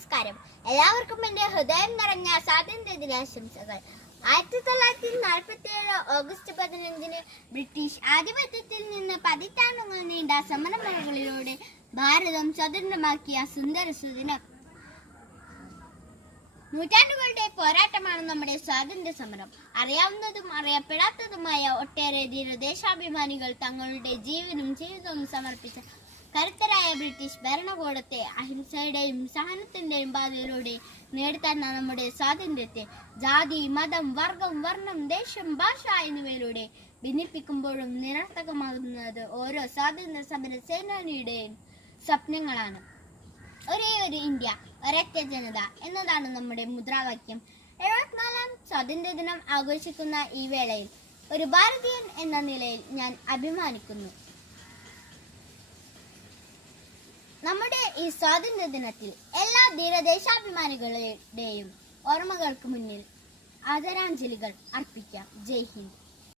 നമസ്കാരം. എല്ലാവർക്കും എൻ്റെ ഹൃദയം നിറഞ്ഞ സ്വാതന്ത്ര്യ ദിനാശംസകൾ. 1947 ഓഗസ്റ്റ് 15 ബ്രിട്ടീഷ് ആധിപത്യത്തിൽ നിന്ന് പതിറ്റാണ്ടുകൾ നീണ്ട സമരമുറകളിലൂടെ ഭാരതം സ്വതന്ത്രമാക്കിയ സുന്ദര സുദിനം. നൂറ്റാണ്ടുകളുടെ പോരാട്ടമാണ് നമ്മുടെ സ്വാതന്ത്ര്യ സമരം. അറിയാവുന്നതും അറിയപ്പെടാത്തതുമായ ഒട്ടേറെ ദേശാഭിമാനികൾ തങ്ങളുടെ ജീവനും ജീവിതവും സമർപ്പിച്ച കരുത്തരായ ബ്രിട്ടീഷ് ഭരണകൂടത്തെ അഹിംസയുടെയും സഹനത്തിന്റെയും പാതയിലൂടെ നേടിത്തന്ന നമ്മുടെ സ്വാതന്ത്ര്യത്തെ ജാതി, മതം, വർഗം, വർണ്ണം, ദേശം, ഭാഷ എന്നിവയിലൂടെ ഭിന്നിപ്പിക്കുമ്പോഴും നിരർത്ഥകമാകുന്നത് ഓരോ സ്വാതന്ത്ര്യ സമര സേനാനിയുടെയും സ്വപ്നങ്ങളാണ്. ഒരേ ഒരു ഇന്ത്യ, ഒരൊറ്റ ജനത എന്നതാണ് നമ്മുടെ മുദ്രാവാക്യം. 74ാം സ്വാതന്ത്ര്യ ദിനം ആഘോഷിക്കുന്ന ഈ വേളയിൽ ഒരു ഭാരതീയൻ എന്ന നിലയിൽ ഞാൻ അഭിമാനിക്കുന്നു. നമ്മുടെ ഈ സ്വാതന്ത്ര്യ ദിനത്തിൽ എല്ലാ ധീരദേശാഭിമാനികളുടെയും ഓർമ്മകൾക്ക് മുന്നിൽ ആദരാഞ്ജലികൾ അർപ്പിക്കാം. ജയ് ഹിന്ദ്.